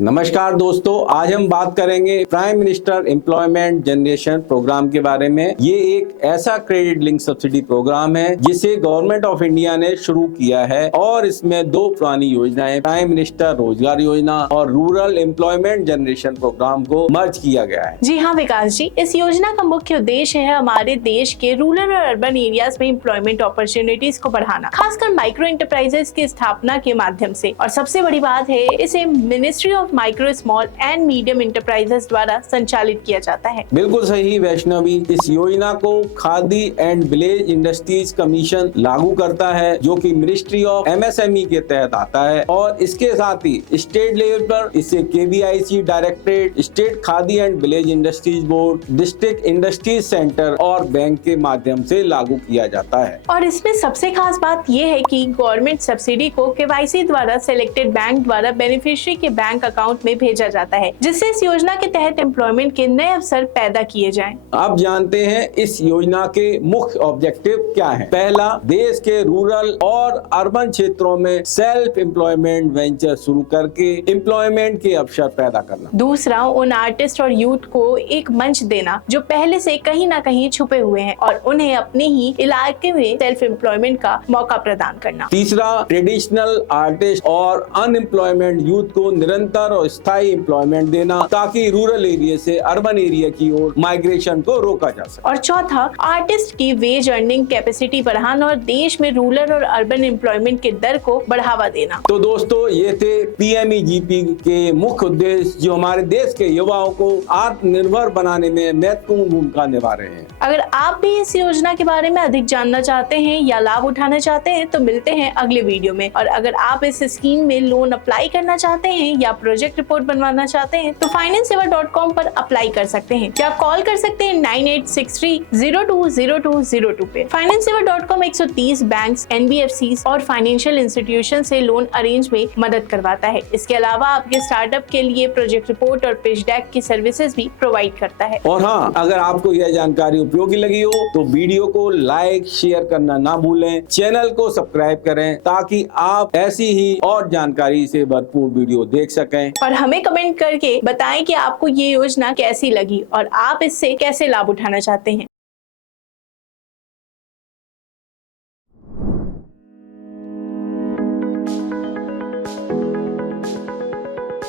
नमस्कार दोस्तों, आज हम बात करेंगे prime minister employment generation programme के बारे में। ये एक ऐसा क्रेडिट लिंक सब्सिडी प्रोग्राम है जिसे गवर्नमेंट ऑफ इंडिया ने शुरू किया है और इसमें दो पुरानी योजनाएं प्राइम मिनिस्टर रोजगार योजना और रूरल एम्प्लॉयमेंट जनरेशन प्रोग्राम को मर्ज किया गया है। जी हाँ विकास जी, इस योजना का मुख्य उद्देश्य है हमारे देश के रूरल और अर्बन एरियाज में एम्प्लॉयमेंट अपॉर्चुनिटीज को बढ़ाना, खासकर माइक्रो एंटरप्राइजेस की स्थापना के माध्यम से। और सबसे बड़ी बात है, इसे ministry of micro small and medium enterprises द्वारा संचालित किया जाता है। बिल्कुल सही वैष्णवी, इस योजना को khadi and village industries commission लागू करता है जो कि मिनिस्ट्री ऑफ एमएसएमई के तहत आता है और इसके साथ ही स्टेट लेवल पर इसे KVIC directorate, state khadi and village industries board, district industries centre और बैंक के माध्यम से लागू किया जाता है। और इसमें सबसे खास बात यह है कि गवर्नमेंट सब्सिडी को केवाईसी द्वारा सिलेक्टेड बैंक द्वारा बेनिफिशियरी के बैंक अकाउंट में भेजा जाता है, जिससे इस योजना के तहत एम्प्लॉयमेंट के नए अवसर पैदा किए जाएं। अब जानते हैं इस योजना के मुख्य ऑब्जेक्टिव क्या है। पहला, देश के रूरल और अर्बन क्षेत्रों में सेल्फ एम्प्लॉयमेंट वेंचर शुरू करके एम्प्लॉयमेंट के अवसर पैदा करना। दूसरा, उन आर्टिस्ट और यूथ को एक मंच देना जो पहले से कहीं ना कहीं छुपे हुए हैं और उन्हें अपने ही इलाके में सेल्फ एम्प्लॉयमेंट का मौका प्रदान करना। तीसरा, ट्रेडिशनल आर्टिस्ट और अनएम्प्लॉयमेंट यूथ को निरंतर और स्थायी एम्प्लॉयमेंट देना ताकि रूरल एरिया से अर्बन एरिया की ओर माइग्रेशन को रोका जा सके। और चौथा, आर्टिस्ट की वेज अर्निंग कैपेसिटी बढ़ाना और देश में रूरल और अर्बन एम्प्लॉयमेंट के दर को बढ़ावा देना। तो दोस्तों, ये थे पीएमईजीपी के मुख्य उद्देश्य जो हमारे देश के युवाओं को आत्मनिर्भर बनाने में महत्वपूर्ण भूमिका निभा रहे हैं। अगर आप भी इस योजना के बारे में अधिक जानना चाहते हैं या लाभ उठाना चाहते हैं तो मिलते हैं अगले वीडियो में। और अगर आप इस स्कीम में लोन अप्लाई करना चाहते हैं या प्रोजेक्ट रिपोर्ट बनवाना चाहते हैं तो financesaver.com पर अप्लाई कर सकते हैं या कॉल कर सकते हैं 9863020202 पे। financesaver.com 130 बैंक्स, NBFCs और फाइनेंशियल इंस्टीट्यूशन से लोन अरेंज में मदद करवाता है। इसके अलावा आपके स्टार्टअप के लिए प्रोजेक्ट रिपोर्ट और पिच डेक की सर्विसेज भी प्रोवाइड करता है। और हाँ, अगर आपको यह जानकारी उपयोगी लगी हो तो वीडियो को लाइक शेयर करना ना भूलें, चैनल को सब्सक्राइब करें ताकि आप ऐसी ही और जानकारी से भरपूर वीडियो देख सकें। और हमें कमेंट करके बताएं कि आपको ये योजना कैसी लगी और आप इससे कैसे लाभ उठाना चाहते हैं।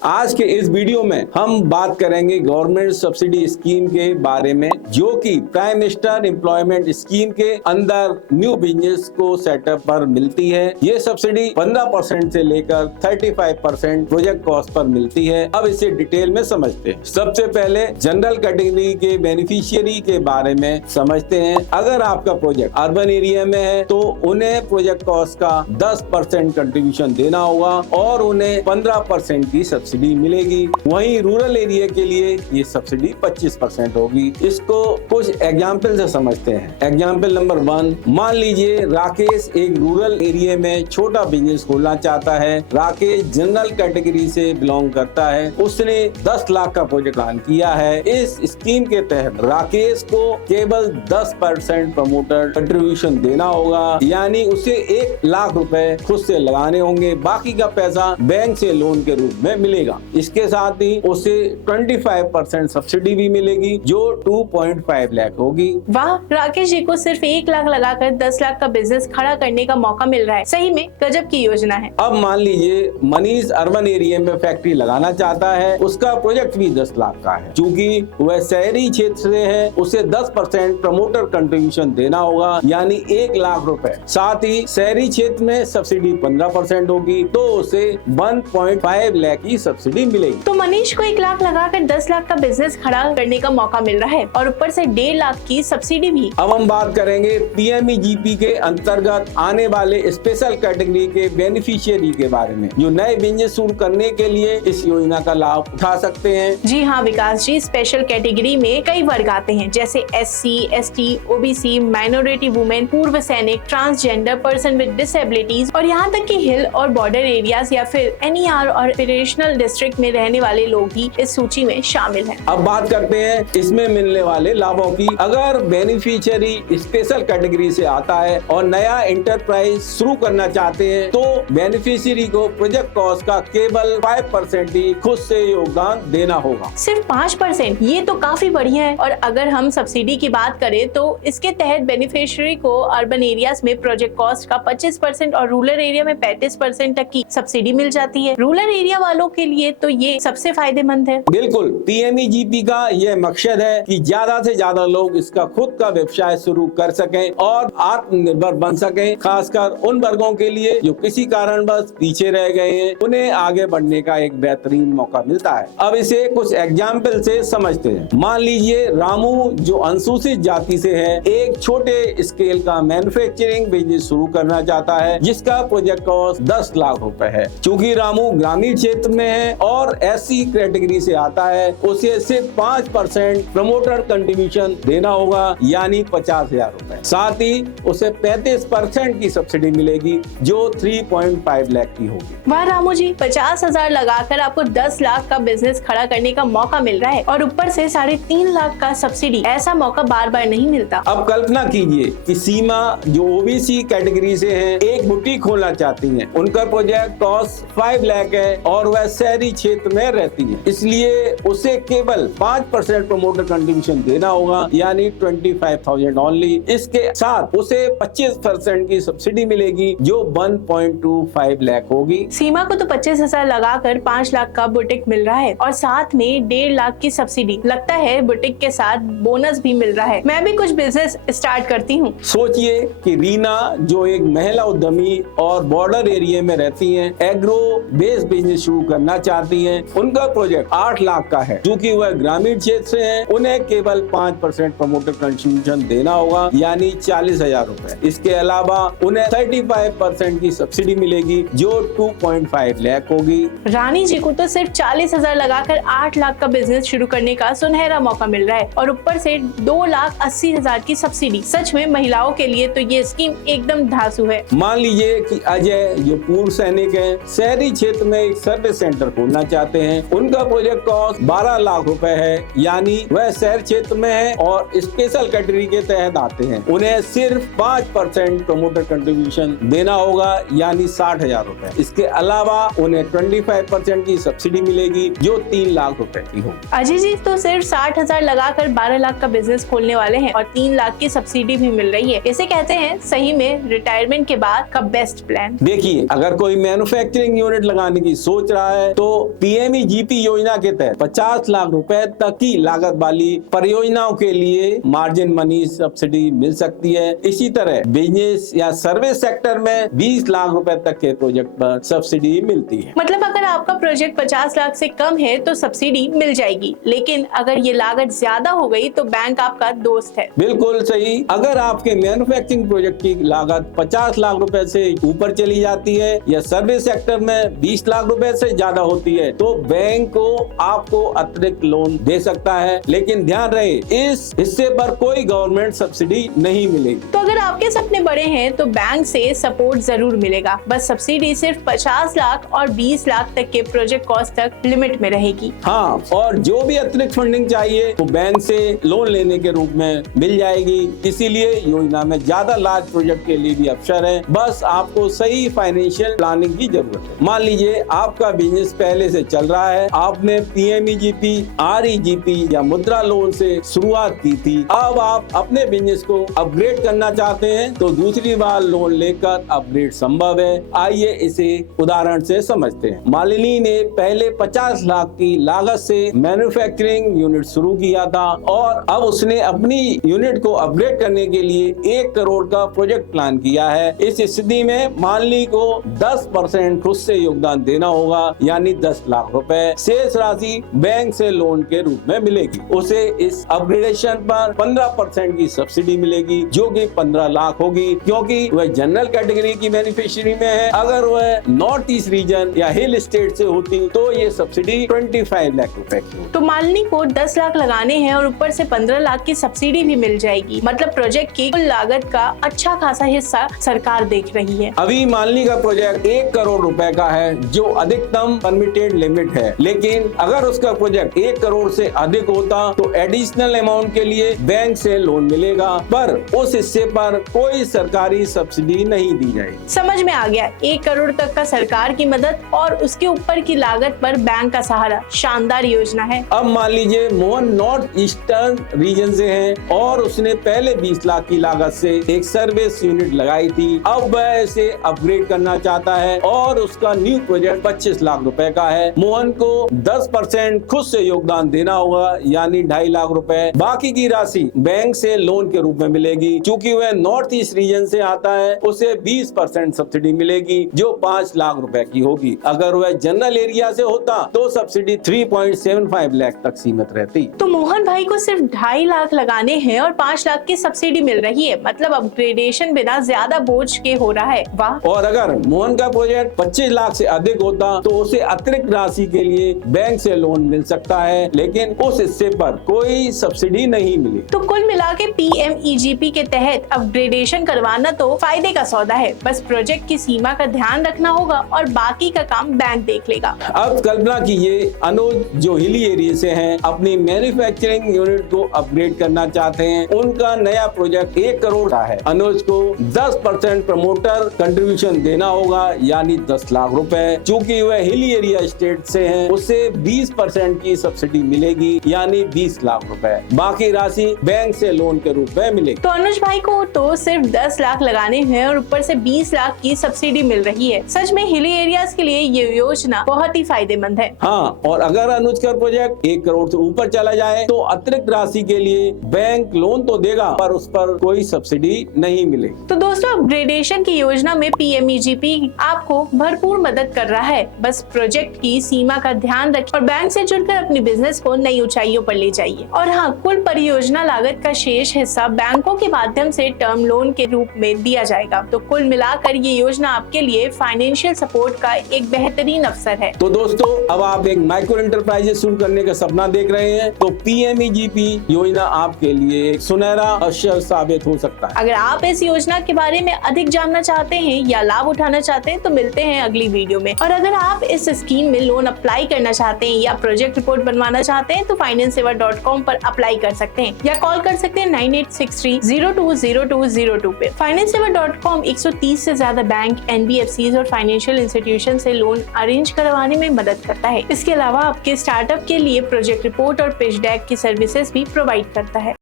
आज के इस वीडियो में हम बात करेंगे गवर्नमेंट सब्सिडी स्कीम के बारे में जो कि प्राइम मिनिस्टर एम्प्लॉयमेंट स्कीम के अंदर न्यू बिजनेस को सेटअप पर मिलती है। ये सब्सिडी 15% से लेकर 35% प्रोजेक्ट कॉस्ट पर मिलती है। अब इसे डिटेल में समझते हैं। सबसे पहले जनरल कैटेगरी के बेनिफिशियरी के बारे में समझते हैं। अगर आपका प्रोजेक्ट अर्बन एरिया में है तो उन्हें प्रोजेक्ट कॉस्ट का 10% कंट्रीब्यूशन देना होगा और उन्हें 15% की सब्सिडी मिलेगी। वहीं रूरल एरिया के लिए ये सब्सिडी 25% होगी। इसको कुछ एग्जाम्पल से समझते हैं। एग्जाम्पल नंबर 1, मान लीजिए राकेश एक रूरल एरिया में छोटा बिजनेस खोलना चाहता है। राकेश जनरल कैटेगरी से बिलोंग करता है। उसने 10 लाख का प्रोजेक्ट प्लान किया है। इस स्कीम के तहत राकेश को केवल 10% प्रमोटर कंट्रीब्यूशन देना होगा, यानी उसे 1 लाख रुपए खुद से लगाने होंगे। बाकी का पैसा बैंक से लोन के रूप में मिलेगा। इसके साथ ही उसे 25% सब्सिडी भी मिलेगी जो 2.5 लाख होगी। वाह, राकेश जी को सिर्फ 1 लाख लगाकर 10 लाख का बिजनेस खड़ा करने का मौका मिल रहा है। सही में गजब की योजना है। अब मान लीजिए मनीष अर्बन एरिया में फैक्ट्री लगाना चाहता है। उसका प्रोजेक्ट भी 10 लाख का है। चूँकि वह शहरी क्षेत्र से है, उसे 10% प्रमोटर कंट्रीब्यूशन देना होगा, यानी 1 लाख रुपए। साथ ही शहरी क्षेत्र में सब्सिडी 15% होगी तो उसे 1.5 लाख की सब्सिडी मिलेगी। तो मनीष को 1 लाख लगाकर 10 लाख का बिजनेस खड़ा करने का मौका मिल रहा है और ऊपर से 1.5 लाख की सब्सिडी भी। अब हम बात करेंगे पीएमईजीपी के अंतर्गत आने वाले स्पेशल कैटेगरी के बेनिफिशियरी के बारे में जो नए बिजनेस शुरू करने के लिए इस योजना का लाभ उठा सकते हैं। जी हाँ विकास जी, स्पेशल कैटेगरी में कई वर्ग आते हैं जैसे SC, ST, OBC, minority women, पूर्व सैनिक, ट्रांसजेंडर, पर्सन विद डिसेबिलिटीज और यहाँ तक कि हिल और बॉर्डर एरियाज या फिर NER और ऑपरेशनल इंडस्ट्रियल डिस्ट्रिक्ट में रहने वाले लोग भी इस सूची में शामिल हैं। अब बात करते हैं इसमें मिलने वाले लाभों की। अगर बेनिफिशियरी स्पेशल कैटेगरी से आता है और नया एंटरप्राइज शुरू करना चाहते हैं तो बेनिफिशियरी को प्रोजेक्ट कॉस्ट का केवल 5% ही खुद से योगदान देना होगा। सिर्फ 5%? ये तो काफी बढ़िया है। और अगर हम सब्सिडी की बात करें तो इसके तहत बेनिफिशियरी को अर्बन एरियाज में प्रोजेक्ट कॉस्ट का 25% और रूरल एरिया में 35% तक की सब्सिडी मिल जाती है। रूरल एरिया वालों के लिए तो ये सबसे फायदेमंद है। बिल्कुल, पीएमईजीपी का यह मकसद है कि ज्यादा से ज्यादा लोग इसका खुद का व्यवसाय शुरू कर सकें और आत्मनिर्भर बन सकें। खासकर उन वर्गों के लिए जो किसी कारणवश पीछे रह गए हैं, उन्हें आगे बढ़ने का एक बेहतरीन मौका मिलता है। अब इसे कुछ एग्जाम्पल से समझते हैं। मान लीजिए रामू जो अनुसूचित जाति से है, एक छोटे स्केल का मैन्युफैक्चरिंग बिजनेस शुरू करना चाहता है जिसका प्रोजेक्ट कॉस्ट 10 लाख रुपए है। चूंकि रामू ग्रामीण क्षेत्र में है और एससी कैटेगरी से आता है, उसे सिर्फ 5% प्रमोटर कंट्रीब्यूशन देना होगा, यानी 50,000 रुपए। साथ ही उसे 35% की सब्सिडी मिलेगी जो 3.5 लाख की होगी। वाह रामू जी, 50,000 लगाकर आपको 10 लाख का बिजनेस खड़ा करने का मौका मिल रहा है और ऊपर से 3.5 लाख का सब्सिडी। ऐसा मौका बार बार नहीं मिलता। अब कल्पना कीजिए कि सीमा जो ओबीसी कैटेगरी से है, एक बुटीक खोलना चाहती है। उनका प्रोजेक्ट कॉस्ट 5 लाख है और वह शहरी क्षेत्र में रहती है, इसलिए उसे केवल 5% प्रमोटर कंट्रीब्यूशन देना होगा, यानी 25,000 ओनली। इसके साथ उसे 25% की सब्सिडी मिलेगी जो 1.25 लाख होगी। सीमा को तो 25,000 लगाकर 5 लाख का बुटीक मिल रहा है और साथ में 1.5 लाख की सब्सिडी। लगता है बुटीक के साथ बोनस भी मिल रहा है। मैं भी कुछ बिजनेस स्टार्ट करती हूँ। सोचिए कि रीना जो एक महिला उद्यमी और बॉर्डर एरिया में रहती हैं, एग्रो बेस्ड बिजनेस शुरू करना चाहती हैं। उनका प्रोजेक्ट 8 लाख का है। क्योंकि वह ग्रामीण क्षेत्र से हैं, उन्हें केवल 5% प्रमोटर कंट्रीब्यूशन देना होगा, यानी 40,000 रुपए। इसके अलावा उन्हें 35% की सब्सिडी मिलेगी जो 2.5 लाख होगी। रानी जी को तो सिर्फ 40,000 लगाकर 8 लाख का बिजनेस शुरू करने का सुनहरा मौका मिल रहा है और ऊपर से 2,80,000 की सब्सिडी। सच में महिलाओं के लिए तो ये स्कीम एकदम धांसू है। मान लीजिए कि अजय जो पूर्व सैनिक है, शहरी क्षेत्र में एक सर्विस सेंटर खोलना चाहते हैं। उनका प्रोजेक्ट कॉस्ट 12 लाख रुपए है, यानी वह शहर क्षेत्र में है और स्पेशल कैटेगरी के तहत आते हैं। उन्हें सिर्फ 5% प्रमोटर कंट्रीब्यूशन देना होगा, यानी 60,000 रुपए। इसके अलावा उन्हें 25% की सब्सिडी मिलेगी जो 3 लाख रुपए की होगी। अजय जी तो सिर्फ 60,000 लगाकर 12 लाख का बिजनेस खोलने वाले हैं और 3 लाख की सब्सिडी भी मिल रही है। इसे कहते हैं सही में रिटायरमेंट के बाद का बेस्ट प्लान। देखिए, अगर कोई मैन्युफैक्चरिंग यूनिट लगाने की सोच रहा है तो पीएमईजीपी योजना के तहत 50 लाख रुपए तक की लागत वाली परियोजनाओं के लिए मार्जिन मनी सब्सिडी मिल सकती है। इसी तरह बिजनेस या सर्विस सेक्टर में 20 लाख रुपए तक के प्रोजेक्ट पर सब्सिडी मिलती है। मतलब अगर आपका प्रोजेक्ट 50 लाख से कम है तो सब्सिडी मिल जाएगी, लेकिन अगर ये लागत ज्यादा हो गई तो बैंक आपका दोस्त है। बिल्कुल सही। अगर आपके मैन्युफैक्चरिंग प्रोजेक्ट की लागत 50 लाख रुपए से ऊपर चली जाती है या सर्विस सेक्टर में 20 लाख रुपए से ज्यादा होती है तो बैंक को आपको अतिरिक्त लोन दे सकता है, लेकिन ध्यान रहे इस हिस्से पर कोई गवर्नमेंट सब्सिडी नहीं मिलेगी। तो अगर आपके सपने बड़े हैं तो बैंक से सपोर्ट जरूर मिलेगा, बस सब्सिडी सिर्फ 50 लाख और 20 लाख तक के प्रोजेक्ट कॉस्ट तक लिमिट में रहेगी। हाँ, और जो भी अतिरिक्त फंडिंग चाहिए वो बैंक से लोन लेने के रूप में मिल जाएगी। इसीलिए योजना में ज्यादा लार्ज प्रोजेक्ट के लिए भी अवसर है, बस आपको सही फाइनेंशियल प्लानिंग की जरूरत है। मान लीजिए आपका बिजनेस पहले से चल रहा है, आपने पीएमईजीपी, आरईजीपी या मुद्रा लोन से शुरुआत की थी। अब आप अपने बिजनेस को अपग्रेड करना चाहते हैं तो दूसरी बार लोन लेकर अपग्रेड संभव है। आइए इसे उदाहरण से समझते हैं। मालिनी ने पहले 50 लाख की लागत से मैन्युफैक्चरिंग यूनिट शुरू किया था और अब उसने अपनी यूनिट को अपग्रेड करने के लिए 1 करोड़ का प्रोजेक्ट प्लान किया है। इस स्थिति में मालिनी को 10% खुद से योगदान देना होगा, यानी 10 लाख रुपए। शेष राशि बैंक से लोन के रूप में मिलेगी। उसे इस अपग्रेडेशन पर 15% की सब्सिडी मिलेगी जो कि 15 लाख होगी, क्योंकि वह जनरल कैटेगरी की बेनिफिशियरी में है। अगर वह नॉर्थ ईस्ट रीजन या हिल स्टेट से होती तो ये सब्सिडी 25 लाख रुपए की। तो मालिनी को 10 लाख लगाने हैं और ऊपर से 15 लाख की सब्सिडी भी मिल जाएगी। मतलब प्रोजेक्ट की कुल लागत का अच्छा खासा हिस्सा सरकार देख रही है। अभी मालिनी का प्रोजेक्ट 1 करोड़ रुपए का है जो अधिकतम परमिटेड लिमिट है, लेकिन अगर उसका प्रोजेक्ट 1 करोड़ से अधिक होता तो एडिशनल अमाउंट के लिए बैंक से लोन मिलेगा, पर उस हिस्से पर कोई सरकारी सब्सिडी नहीं दी जाएगी। समझ में आ गया, 1 करोड़ तक का सरकार की मदद और उसके ऊपर की लागत पर बैंक का सहारा। शानदार योजना है। अब मान लीजिए मोहन नॉर्थ ईस्टर्न रीजन से है और उसने पहले 20 लाख की लागत से एक सर्विस यूनिट लगाई थी। अब वह इसे अपग्रेड करना चाहता है और उसका न्यू प्रोजेक्ट 25 लाख रुपए का है। मोहन को 10% खुद से योगदान देना होगा, यानी 2.5 लाख रुपए। बाकी की राशि बैंक से लोन के रूप में मिलेगी। चूंकि वह नॉर्थ ईस्ट रीजन से आता है, उसे 20% सब्सिडी मिलेगी जो 5 लाख रुपए की होगी। अगर वह जनरल एरिया से होता तो सब्सिडी 3.75 लाख तक सीमित रहती। तो मोहन भाई को सिर्फ 2.5 लाख लगाने हैं और 5 लाख की सब्सिडी मिल रही है, मतलब अपग्रेडेशन बिना ज्यादा बोझ के हो रहा है। वाह। और अगर मोहन का प्रोजेक्ट 25 लाख से अधिक होता तो उसे अतिरिक्त राशि के लिए बैंक से लोन मिल सकता है, लेकिन उस हिस्से पर कोई सब्सिडी नहीं मिली। तो कुल मिला के PMEGP के तहत अपग्रेडेशन करवाना तो फायदे का सौदा है। बस प्रोजेक्ट की सीमा का ध्यान रखना होगा और बाकी का काम बैंक देख लेगा। अब कल्पना कीजिए अनुज जो हिली एरिया से हैं, अपनी मैन्युफैक्चरिंग यूनिट को अपग्रेड करना चाहते हैं। उनका नया प्रोजेक्ट 1 करोड़ का है। अनुज को 10% प्रमोटर कंट्रीब्यूशन देना होगा, यानी 10 लाख रुपए। चूंकि वह हिली एरिया स्टेट से हैं, उसे 20% की सब्सिडी मिलेगी, यानी 20 लाख रुपए। बाकी राशि बैंक से लोन के रूप में मिलेगी। तो अनुज भाई को तो सिर्फ 10 लाख लगाने हैं और ऊपर से 20 लाख की सब्सिडी मिल रही है। सच में हिली एरियाज के लिए ये योजना बहुत ही फायदेमंद है। हाँ, और अगर अनुज का प्रोजेक्ट 1 करोड़ से ऊपर चला जाए तो अतिरिक्त राशि के लिए बैंक लोन तो देगा, पर उस पर कोई सब्सिडी नहीं मिलेगी। तो दोस्तों, अपग्रेडेशन की योजना में PMEGP आपको भरपूर मदद कर रहा है। बस प्रोजेक्ट की सीमा का ध्यान रखें और बैंक से जुड़कर अपनी बिजनेस को नई ऊंचाइयों पर ले जाइए। और हाँ, कुल परियोजना लागत का शेष हिस्सा बैंकों के माध्यम से टर्म लोन के रूप में दिया जाएगा। तो कुल मिलाकर ये योजना आपके लिए फाइनेंशियल सपोर्ट का एक बेहतरीन अवसर है। तो दोस्तों, अब आप एक माइक्रो एंटरप्राइजेस शुरू करने का सपना देख रहे हैं तो PMEGP योजना आपके लिए एक सुनहरा अवसर साबित हो सकता है। अगर आप इस योजना के बारे में अधिक जानना चाहते हैं या लाभ उठाना चाहते हैं तो मिलते हैं अगली वीडियो में। और अगर आप इस स्कीम में लोन अप्लाई करना चाहते हैं या प्रोजेक्ट रिपोर्ट बनवाना चाहते हैं तो financesaver.com पर अप्लाई कर सकते हैं या कॉल कर सकते हैं 9863020202 पे। financesaver.com 130 से ज्यादा बैंक, NBFCs और फाइनेंशियल इंस्टीट्यूशन से लोन अरेंज करवाने में मदद करता है। इसके अलावा आपके स्टार्टअप के लिए प्रोजेक्ट रिपोर्ट और पिच डेक की सर्विसेज भी प्रोवाइड करता है।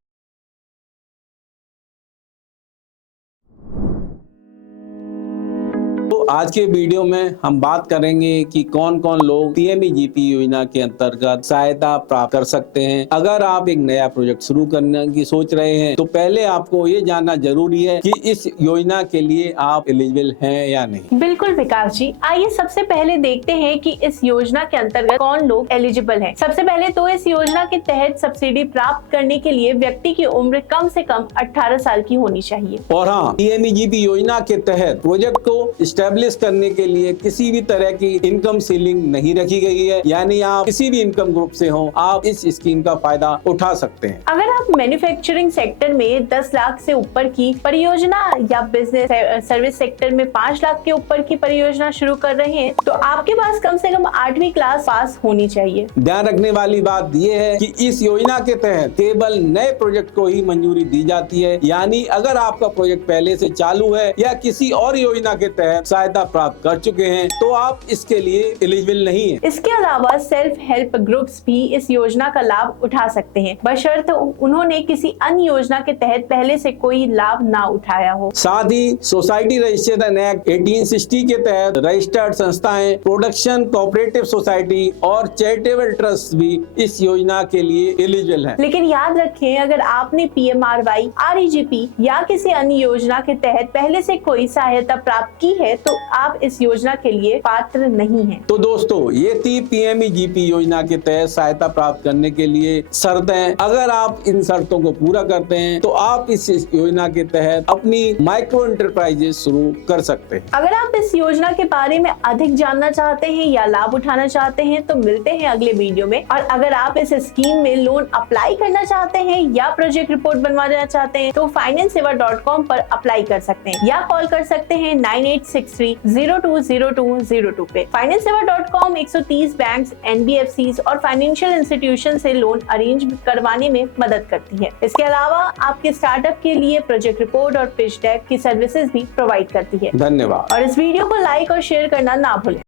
आज के वीडियो में हम बात करेंगे कि कौन कौन लोग PMEGP योजना के अंतर्गत सहायता प्राप्त कर सकते हैं। अगर आप एक नया प्रोजेक्ट शुरू करने की सोच रहे हैं तो पहले आपको ये जानना जरूरी है कि इस योजना के लिए आप एलिजिबल हैं या नहीं। बिल्कुल विकास जी, आइए सबसे पहले देखते हैं कि इस योजना के अंतर्गत कौन लोग एलिजिबल हैं। सबसे पहले तो इस योजना के तहत सब्सिडी प्राप्त करने के लिए व्यक्ति की उम्र कम से कम 18 साल की होनी चाहिए। और हाँ, PMEGP योजना के तहत प्रोजेक्ट को स्टैब्लिश करने के लिए किसी भी तरह की इनकम सीलिंग नहीं रखी गई है, यानी आप किसी भी इनकम ग्रुप से हो, आप इस स्कीम का फायदा उठा सकते हैं। अगर आप मैन्युफैक्चरिंग सेक्टर में 10 लाख से ऊपर की परियोजना या बिजनेस सर्विस सेक्टर में 5 लाख के ऊपर की परियोजना शुरू कर रहे हैं तो आपके पास कम से कम 8वीं क्लास पास होनी चाहिए। ध्यान रखने वाली बात यह है कि इस योजना के तहत केवल नए प्रोजेक्ट को ही मंजूरी दी जाती है, यानी अगर आपका प्रोजेक्ट पहले से चालू है या किसी और योजना के तहत सहायता प्राप्त कर चुके हैं तो आप इसके लिए एलिजिबल नहीं है। इसके अलावा सेल्फ हेल्प ग्रुप्स भी इस योजना का लाभ उठा सकते हैं, बशर्ते उन्होंने किसी अन्य योजना के तहत पहले से कोई लाभ ना उठाया हो। साथ ही सोसाइटी रजिस्ट्रेशन एक्ट 1860 के तहत रजिस्टर्ड संस्थाएं, प्रोडक्शन कोऑपरेटिव सोसाइटी और चैरिटेबल ट्रस्ट भी इस योजना के लिए एलिजिबल है। लेकिन याद रखें, अगर आपने PMRY, REGP या किसी अन्य योजना के तहत पहले से कोई सहायता प्राप्त की है तो आप इस योजना के लिए पात्र नहीं हैं। तो दोस्तों, ये थी PMEGP योजना के तहत सहायता प्राप्त करने के लिए शर्तें। अगर आप इन शर्तों को पूरा करते हैं तो आप इस योजना के तहत अपनी माइक्रो एंटरप्राइजेस शुरू कर सकते हैं। अगर आप इस योजना के बारे में अधिक जानना चाहते हैं या लाभ उठाना चाहते हैं तो मिलते हैं अगले वीडियो में। और अगर आप इस स्कीम में लोन अप्लाई करना चाहते हैं या प्रोजेक्ट रिपोर्ट बनवाना चाहते हैं तो financesaver.com पर अप्लाई कर सकते हैं या कॉल कर सकते हैं 9863 9663020202 पे। FinanceSeva.com 130 बैंक्स, NBFCs और फाइनेंशियल इंस्टीट्यूशन से लोन अरेंज करवाने में मदद करती है। इसके अलावा आपके स्टार्टअप के लिए प्रोजेक्ट रिपोर्ट और पिच डेक की सर्विसेज भी प्रोवाइड करती है। धन्यवाद। और इस वीडियो को लाइक और शेयर करना ना भूलें।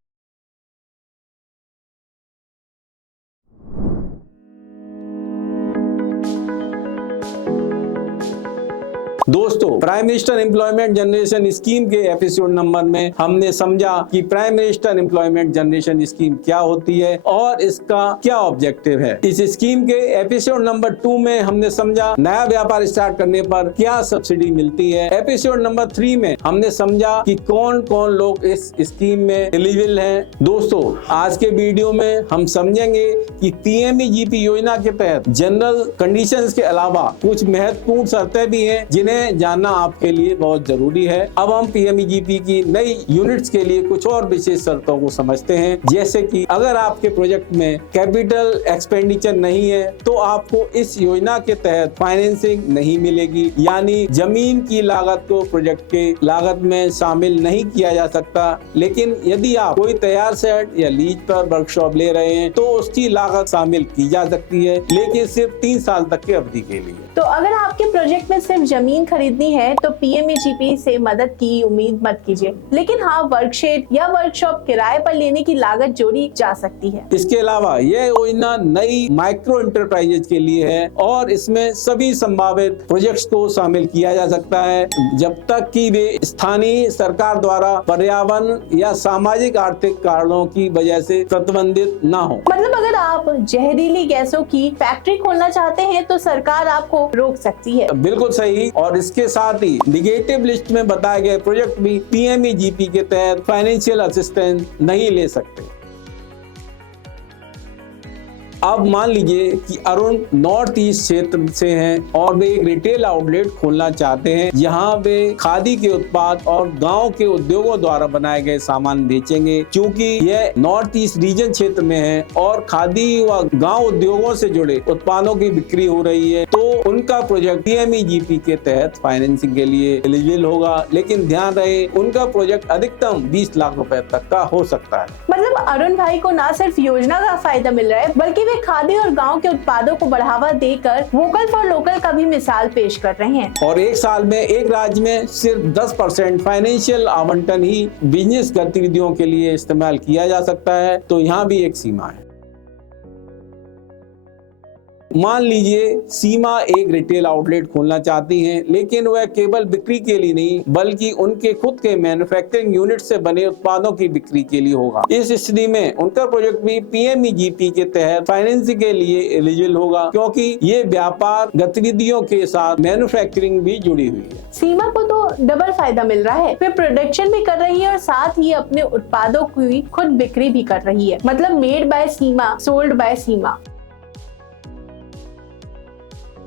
दोस्तों, prime minister employment generation scheme के एपिसोड नंबर में हमने समझा कि prime minister employment generation scheme क्या होती है और इसका क्या ऑब्जेक्टिव है। इस स्कीम के एपिसोड नंबर 2 में हमने समझा नया व्यापार स्टार्ट करने पर क्या सब्सिडी मिलती है। एपिसोड नंबर 3 में हमने समझा कि कौन कौन लोग इस स्कीम में एलिजिबल हैं। दोस्तों, आज के वीडियो में हम समझेंगे कि पीएमईजीपी योजना के तहत जनरल कंडीशंस के अलावा कुछ महत्वपूर्ण शर्तें भी हैं जिन्हें जानना आपके लिए बहुत जरूरी है। अब हम पीएमईजीपी की नई यूनिट्स के लिए कुछ और विशेष शर्तों को समझते हैं, जैसे कि अगर आपके प्रोजेक्ट में कैपिटल एक्सपेंडिचर नहीं है तो आपको इस योजना के तहत फाइनेंसिंग नहीं मिलेगी, यानी जमीन की लागत को प्रोजेक्ट के लागत में शामिल नहीं किया जा सकता। लेकिन यदि आप कोई तैयार सेट या लीज पर वर्कशॉप ले रहे हैं तो उसकी लागत शामिल की जा सकती है, लेकिन सिर्फ 3 साल तक की अवधि के लिए। तो अगर आपके प्रोजेक्ट में सिर्फ जमीन खरीदनी है तो पीएमईजीपी से मदद की उम्मीद मत कीजिए, लेकिन हाँ, वर्कशेड या वर्कशॉप किराए पर लेने की लागत जोड़ी जा सकती है। इसके अलावा यह योजना नई माइक्रो इंटरप्राइजेज के लिए है और इसमें सभी संभावित प्रोजेक्ट्स को शामिल किया जा सकता है जब तक कि वे स्थानीय सरकार द्वारा पर्यावरण या सामाजिक आर्थिक कारणों की वजह से प्रतिबंधित न हो। मतलब अगर आप जहरीली गैसों की फैक्ट्री खोलना चाहते हैं तो सरकार आपको रोक सकती है। बिल्कुल सही। और इसके साथ ही निगेटिव लिस्ट में बताए गए प्रोजेक्ट भी पीएमईजीपी के तहत फाइनेंशियल असिस्टेंस नहीं ले सकते। अब मान लीजिए कि अरुण नॉर्थ ईस्ट क्षेत्र से हैं और वे एक रिटेल आउटलेट खोलना चाहते हैं, यहाँ वे खादी के उत्पाद और गांव के उद्योगों द्वारा बनाए गए सामान बेचेंगे। क्योंकि यह नॉर्थ ईस्ट रीजन क्षेत्र में है और खादी व गांव उद्योगों से जुड़े उत्पादों की बिक्री हो रही है, तो उनका प्रोजेक्ट पीएमईजीपी के तहत फाइनेंसिंग के लिए एलिजिबल होगा। लेकिन ध्यान रहे, उनका प्रोजेक्ट अधिकतम 20 लाख रुपए तक का हो सकता है। मतलब अरुण भाई को न सिर्फ योजना का फायदा मिल रहा है, बल्कि वे खादी और गांव के उत्पादों को बढ़ावा देकर वोकल फॉर लोकल का भी मिसाल पेश कर रहे हैं। और एक साल में एक राज्य में सिर्फ 10% फाइनेंशियल आवंटन ही बिजनेस गतिविधियों के लिए इस्तेमाल किया जा सकता है, तो यहाँ भी एक सीमा है। मान लीजिए सीमा एक रिटेल आउटलेट खोलना चाहती हैं, लेकिन वह केवल बिक्री के लिए नहीं बल्कि उनके खुद के मैन्युफैक्चरिंग यूनिट से बने उत्पादों की बिक्री के लिए होगा। इस स्थिति में उनका प्रोजेक्ट भी पीएमईजीपी के तहत फाइनेंसिंग के लिए एलिजिबल होगा, क्योंकि ये व्यापार गतिविधियों के साथ मैन्युफैक्चरिंग भी जुड़ी हुई है। सीमा को तो डबल फायदा मिल रहा है, वे प्रोडक्शन भी कर रही है और साथ ही अपने उत्पादों की खुद बिक्री भी कर रही है। मतलब made by Seema, sold by Seema.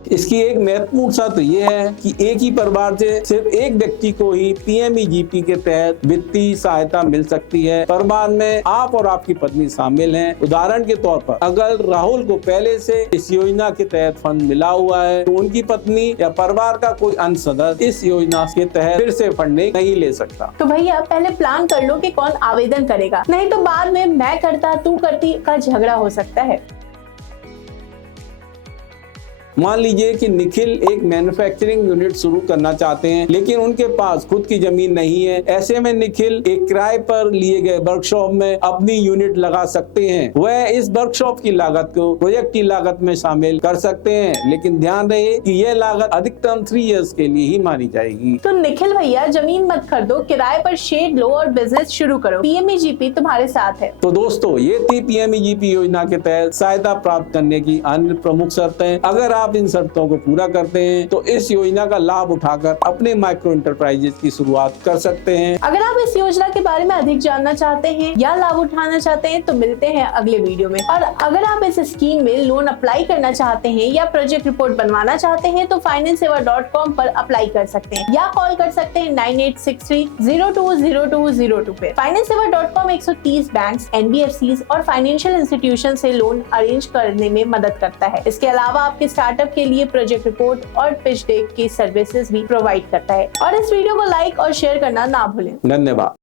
इसकी एक महत्वपूर्ण शर्त यह है कि एक ही परिवार से सिर्फ एक व्यक्ति को ही पीएमईजीपी के तहत वित्तीय सहायता मिल सकती है। परिवार में आप और आपकी पत्नी शामिल हैं। उदाहरण के तौर पर अगर राहुल को पहले से इस योजना के तहत फंड मिला हुआ है तो उनकी पत्नी या परिवार का कोई अन्य सदस्य इस योजना के तहत फिर से फंडिंग नहीं ले सकता। तो भैया पहले प्लान कर लो कि कौन आवेदन करेगा, नहीं तो बाद में मैं करता तू करती का झगड़ा हो सकता है। मान लीजिए कि निखिल एक मैन्युफैक्चरिंग यूनिट शुरू करना चाहते हैं, लेकिन उनके पास खुद की जमीन नहीं है। ऐसे में निखिल एक किराए पर लिए गए वर्कशॉप में अपनी यूनिट लगा सकते हैं। वह इस वर्कशॉप की लागत को प्रोजेक्ट की लागत में शामिल कर सकते हैं, लेकिन ध्यान रहे कि यह लागत अधिकतम 3 इयर्स के लिए ही मानी जाएगी। तो निखिल भैया जमीन मत खरीदो, किराए पर शेड लो और बिजनेस शुरू करो। पीएमईजीपी तुम्हारे साथ है। तो दोस्तों, ये थी पीएमईजीपी योजना के तहत सहायता प्राप्त करने की अन्य प्रमुख शर्तें। अगर आप इन शर्तों को पूरा करते हैं तो इस योजना का लाभ उठाकर अपने माइक्रो इंटरप्राइजेज की शुरुआत कर सकते हैं। अगर आप इस योजना के बारे में अधिक जानना चाहते हैं या लाभ उठाना चाहते हैं तो मिलते हैं अगले वीडियो में। और अगर आप इस स्कीम में लोन अप्लाई करना चाहते हैं या प्रोजेक्ट रिपोर्ट बनवाना चाहते हैं तो FinanceSeva.com पर अप्लाई कर सकते हैं या कॉल कर सकते हैं 9863020202 पे। FinanceSeva.com 130 बैंक्स, NBFCs और फाइनेंशियल इंस्टीट्यूशन से लोन अरेंज करने में मदद करता है। इसके अलावा आपके स्टार्टअप के लिए प्रोजेक्ट रिपोर्ट और पिच डेक की सर्विसेज भी प्रोवाइड करता है। और इस वीडियो को लाइक और शेयर करना ना भूलें। धन्यवाद।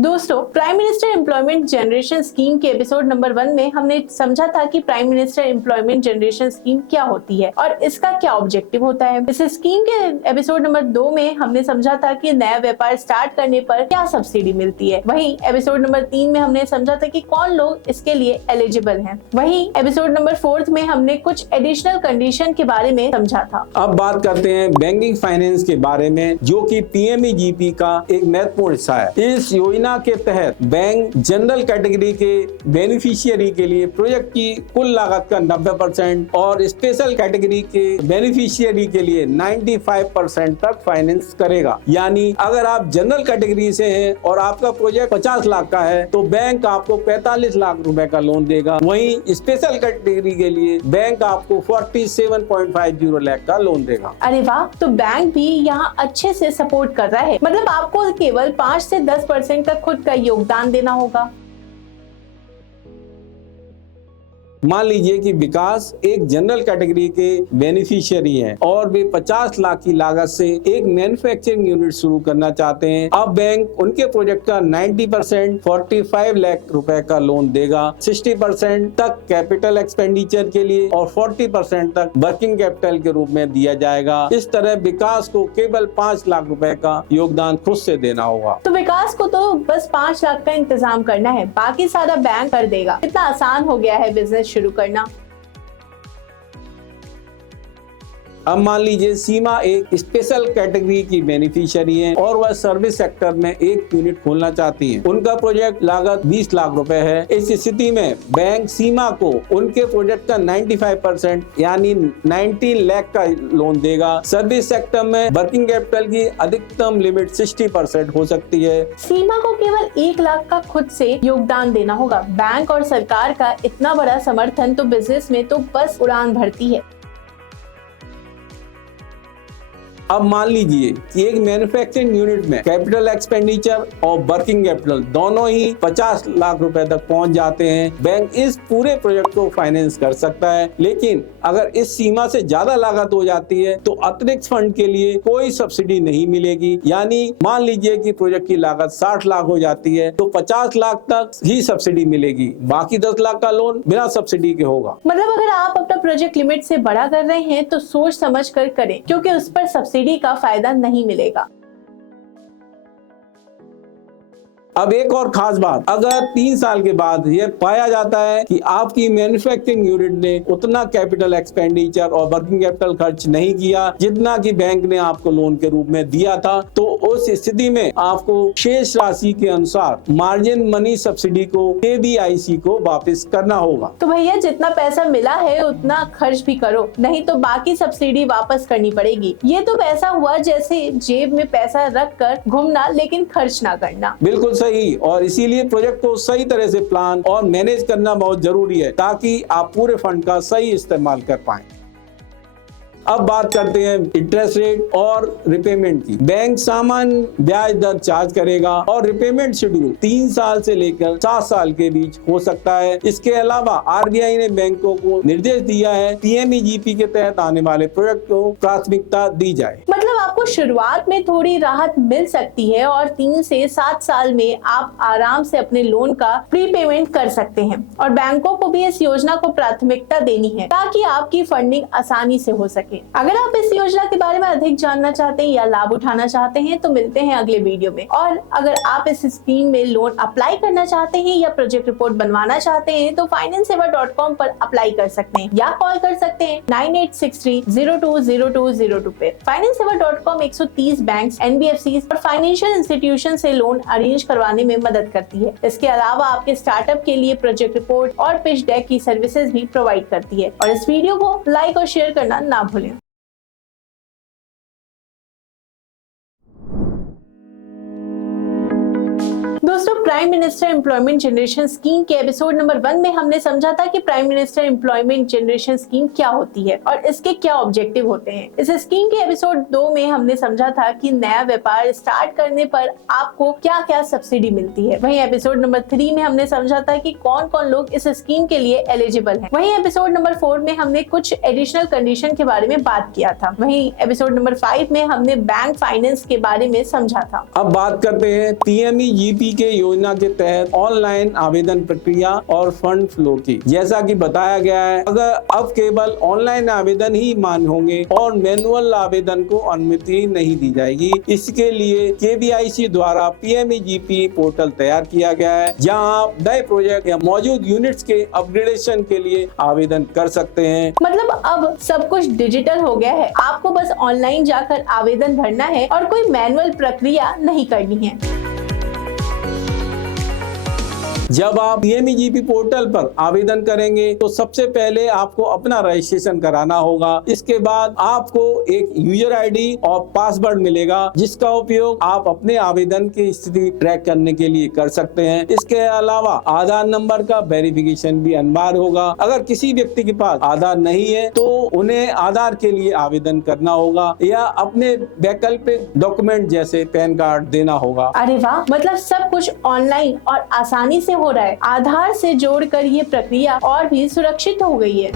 दोस्तों, prime minister employment generation scheme के एपिसोड नंबर 1 में हमने समझा था कि prime minister employment generation scheme क्या होती है और इसका क्या ऑब्जेक्टिव होता है। इस स्कीम के एपिसोड नंबर 2 में हमने समझा था कि नया व्यापार स्टार्ट करने पर क्या सब्सिडी मिलती है। वहीं एपिसोड नंबर 3 में हमने समझा था कि कौन लोग इसके लिए एलिजिबल हैं। वहीं एपिसोड नंबर 4 में हमने कुछ एडिशनल कंडीशन के बारे में समझा था। अब बात करते हैं बैंकिंग फाइनेंस के बारे में, जो कि पीएमईजीपी का एक महत्वपूर्ण हिस्सा है। इस योजना के तहत बैंक जनरल कैटेगरी के बेनिफिशियरी के लिए प्रोजेक्ट की कुल लागत का 90% और स्पेशल कैटेगरी के बेनिफिशियरी के लिए 95% तक फाइनेंस करेगा। यानी अगर आप जनरल कैटेगरी से हैं और आपका प्रोजेक्ट 50 लाख का है तो बैंक आपको 45 लाख रुपए का लोन देगा। वहीं स्पेशल कैटेगरी के लिए बैंक आपको 47.50 लाख का लोन देगा। अरे वाह, तो बैंक भी यहाँ अच्छे से सपोर्ट कर रहा है। मतलब आपको केवल 5 से 10% का खुद का योगदान देना होगा। मान लीजिए कि विकास एक जनरल कैटेगरी के बेनिफिशियरी हैं और वे 50 लाख की लागत से एक मैन्युफैक्चरिंग यूनिट शुरू करना चाहते हैं। अब बैंक उनके प्रोजेक्ट का 90% 45 लाख रुपए का लोन देगा, 60% तक कैपिटल एक्सपेंडिचर के लिए और 40% तक वर्किंग कैपिटल के रूप में दिया जाएगा। इस तरह विकास को केवल 5 लाख रुपए का योगदान खुद से देना होगा। तो विकास को तो बस 5 लाख का इंतजाम करना है, बाकी सारा बैंक कर देगा। कितना आसान हो गया है बिजनेस शुरू करना। अब मान लीजिए सीमा एक स्पेशल कैटेगरी की बेनिफिशियरी है और वह सर्विस सेक्टर में एक यूनिट खोलना चाहती हैं। उनका प्रोजेक्ट लागत 20 लाख रुपए है। इस स्थिति में बैंक सीमा को उनके प्रोजेक्ट का 95% यानी 19 लाख का लोन देगा। सर्विस सेक्टर में वर्किंग कैपिटल की अधिकतम लिमिट 60% हो सकती है। सीमा को केवल 1 लाख का खुद से योगदान देना होगा। बैंक और सरकार का इतना बड़ा समर्थन तो बिजनेस में तो बस उड़ान भरती है। अब मान लीजिए कि एक मैन्युफैक्चरिंग यूनिट में कैपिटल एक्सपेंडिचर और वर्किंग कैपिटल दोनों ही 50 लाख रुपए तक पहुंच जाते हैं। बैंक इस पूरे प्रोजेक्ट को फाइनेंस कर सकता है, लेकिन अगर इस सीमा से ज्यादा लागत हो जाती है तो अतिरिक्त फंड के लिए कोई सब्सिडी नहीं मिलेगी। यानी मान लीजिए कि प्रोजेक्ट की लागत 60 लाख हो जाती है तो 50 लाख तक ही सब्सिडी मिलेगी, बाकी 10 लाख का लोन बिना सब्सिडी के होगा। मतलब अगर आप अपना प्रोजेक्ट लिमिट से बड़ा कर रहे हैं तो सोच समझ कर करें, क्योंकि उस पर सब्सिडी का फायदा नहीं मिलेगा। अब एक और खास बात, अगर 3 साल के बाद यह पाया जाता है कि आपकी मैन्युफैक्चरिंग यूनिट ने उतना कैपिटल एक्सपेंडिचर और वर्किंग कैपिटल खर्च नहीं किया जितना कि बैंक ने आपको लोन के रूप में दिया था, तो उस स्थिति में आपको शेष राशि के अनुसार मार्जिन मनी सब्सिडी को KBIC को वापस करना होगा। तो भैया जितना पैसा मिला है उतना खर्च भी करो, नहीं तो बाकी सब्सिडी वापस करनी पड़ेगी। ये तो पैसा हुआ जैसे जेब में पैसा रख कर घूमना लेकिन खर्च ना करना। बिल्कुल सही, और इसीलिए प्रोजेक्ट को सही तरह से प्लान और मैनेज करना बहुत जरूरी है ताकि आप पूरे फंड का सही इस्तेमाल कर पाएं। अब बात करते हैं इंटरेस्ट रेट और रिपेमेंट की। बैंक सामान्य ब्याज दर चार्ज करेगा और रिपेमेंट शेड्यूल 3 साल से लेकर 7 साल के बीच हो सकता है। इसके अलावा RBI ने बैंकों को निर्देश दिया है PMEGP के तहत आने वाले प्रोजेक्ट को प्राथमिकता दी जाए। मतलब आपको शुरुआत में थोड़ी राहत मिल सकती है और 3 से 7 साल में आप आराम से अपने लोन का प्रीपेमेंट कर सकते हैं। और बैंकों को भी इस योजना को प्राथमिकता देनी है ताकि आपकी फंडिंग आसानी से हो सके। अगर आप इस योजना के बारे में अधिक जानना चाहते हैं या लाभ उठाना चाहते हैं तो मिलते हैं अगले वीडियो में। और अगर आप इस स्कीम में लोन अप्लाई करना चाहते हैं या प्रोजेक्ट रिपोर्ट बनवाना चाहते हैं तो FinanceSeva.com पर अप्लाई कर सकते हैं या कॉल कर सकते हैं 9863020202 पे। FinanceSeva.com 130 बैंक्स, NBFCs और फाइनेंशियल इंस्टीट्यूशन से लोन अरेंज करवाने में मदद करती है। इसके अलावा आपके स्टार्टअप के लिए प्रोजेक्ट रिपोर्ट और पिच डेक की सर्विसेज भी प्रोवाइड करती है। और इस वीडियो को लाइक और शेयर करना ना भूलें। दोस्तों, prime minister employment generation scheme के एपिसोड नंबर 1 में हमने समझा था कि prime minister employment generation scheme क्या होती है और इसके क्या ऑब्जेक्टिव होते हैं। इस स्कीम के एपिसोड 2 में हमने समझा था कि नया व्यापार स्टार्ट करने पर आपको क्या क्या सब्सिडी मिलती है। वहीं एपिसोड नंबर 3 में हमने समझा था कि कौन कौन लोग इस स्कीम के लिए एलिजिबल हैं। वहीं एपिसोड नंबर 4 में हमने कुछ एडिशनल कंडीशन के बारे में बात किया था। वहीं एपिसोड नंबर 5 में हमने बैंक फाइनेंस के बारे में समझा था। अब बात करते हैं PMEGP के योजना के तहत ऑनलाइन आवेदन प्रक्रिया और फंड फ्लो की। जैसा कि बताया गया है, अगर अब केवल ऑनलाइन आवेदन ही मान्य होंगे और मैनुअल आवेदन को अनुमति नहीं दी जाएगी। इसके लिए KVIC द्वारा PMEGP पोर्टल तैयार किया गया है, जहां आप नए प्रोजेक्ट या मौजूद यूनिट्स के अपग्रेडेशन के लिए आवेदन कर सकते हैं। मतलब अब सब कुछ डिजिटल हो गया है, आपको बस ऑनलाइन जाकर आवेदन भरना है और कोई मैनुअल प्रक्रिया नहीं करनी है। जब आप PMEGP पोर्टल पर आवेदन करेंगे तो सबसे पहले आपको अपना रजिस्ट्रेशन कराना होगा। इसके बाद आपको एक यूजर ID और पासवर्ड मिलेगा, जिसका उपयोग आप अपने आवेदन की स्थिति ट्रैक करने के लिए कर सकते हैं। इसके अलावा आधार नंबर का वेरिफिकेशन भी अनिवार्य होगा। अगर किसी व्यक्ति के पास आधार नहीं है तो उन्हें आधार के लिए आवेदन करना होगा या अपने वैकल्पिक डॉक्यूमेंट जैसे पैन कार्ड देना होगा। अरे वाह, मतलब सब कुछ ऑनलाइन और आसानी से हो रहा है। आधार से जोड़कर ये प्रक्रिया और भी सुरक्षित हो गई है।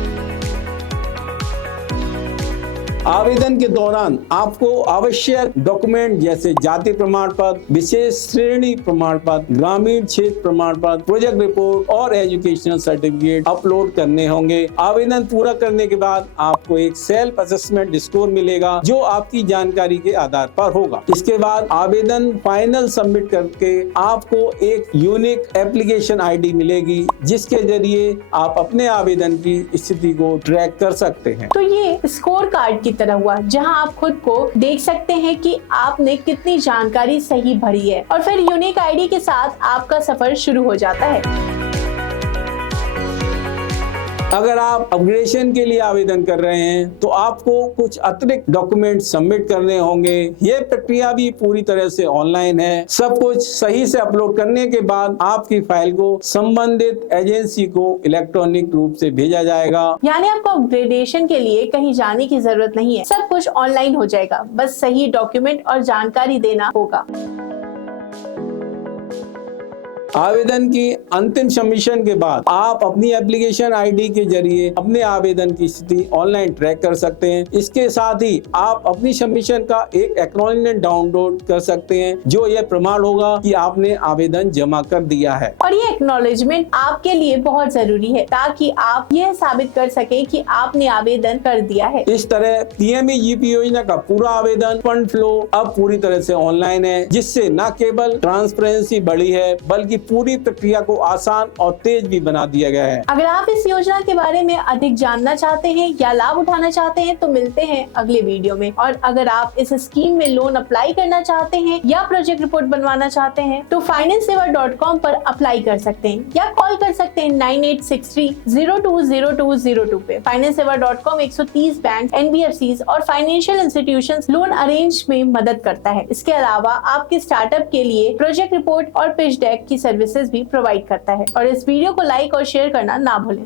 आवेदन के दौरान आपको आवश्यक डॉक्यूमेंट जैसे जाति प्रमाण पत्र, विशेष श्रेणी प्रमाण पत्र, ग्रामीण क्षेत्र प्रमाण पत्र, प्रोजेक्ट रिपोर्ट और एजुकेशनल सर्टिफिकेट अपलोड करने होंगे। आवेदन पूरा करने के बाद आपको एक सेल्फ असेसमेंट स्कोर मिलेगा, जो आपकी जानकारी के आधार पर होगा। इसके बाद आवेदन फाइनल सबमिट करके आपको एक यूनिक एप्लीकेशन ID मिलेगी, जिसके जरिए आप अपने आवेदन की स्थिति को ट्रैक कर सकते हैं। तो ये स्कोर कार्ड की तरह हुआ, जहां आप खुद को देख सकते हैं कि आपने कितनी जानकारी सही भरी है, और फिर यूनिक ID के साथ आपका सफर शुरू हो जाता है। अगर आप अपग्रेडेशन के लिए आवेदन कर रहे हैं तो आपको कुछ अतिरिक्त डॉक्यूमेंट सबमिट करने होंगे। ये प्रक्रिया भी पूरी तरह से ऑनलाइन है। सब कुछ सही से अपलोड करने के बाद आपकी फाइल को संबंधित एजेंसी को इलेक्ट्रॉनिक रूप से भेजा जाएगा। यानी आपको अपग्रेडेशन के लिए कहीं जाने की जरूरत नहीं है, सब कुछ ऑनलाइन हो जाएगा, बस सही डॉक्यूमेंट और जानकारी देना होगा। आवेदन की अंतिम सबमिशन के बाद आप अपनी एप्लीकेशन ID के जरिए अपने आवेदन की स्थिति ऑनलाइन ट्रैक कर सकते हैं। इसके साथ ही आप अपनी सबमिशन का एक एक्नॉलेजमेंट डाउनलोड कर सकते हैं, जो यह प्रमाण होगा कि आपने आवेदन जमा कर दिया है। और ये एक्नॉलेजमेंट आपके लिए बहुत जरूरी है, ताकि आप यह साबित कर सके कि आपने आवेदन कर दिया है। इस तरह PMEGP योजना का पूरा आवेदन फंड फ्लो अब पूरी तरह से ऑनलाइन है, जिससे न केवल ट्रांसपेरेंसी बढ़ी है, बल्कि पूरी प्रक्रिया को आसान और तेज भी बना दिया गया है। अगर आप इस योजना के बारे में अधिक जानना चाहते हैं या लाभ उठाना चाहते हैं तो मिलते हैं अगले वीडियो में। और अगर आप इस स्कीम में लोन अप्लाई करना चाहते हैं या प्रोजेक्ट रिपोर्ट बनवाना चाहते हैं तो financesaver.com पर अप्लाई कर सकते हैं या कॉल कर सकते हैं 9863020202 पे। financesaver.com 130 बैंक, NBFCs और फाइनेंशियल इंस्टीट्यूशंस लोन अरेंज में मदद करता है। इसके अलावा आपके स्टार्टअप के लिए प्रोजेक्ट रिपोर्ट और पिच डेक की सर्विसेज भी प्रोवाइड करता है। और इस वीडियो को लाइक और शेयर करना ना भूलें।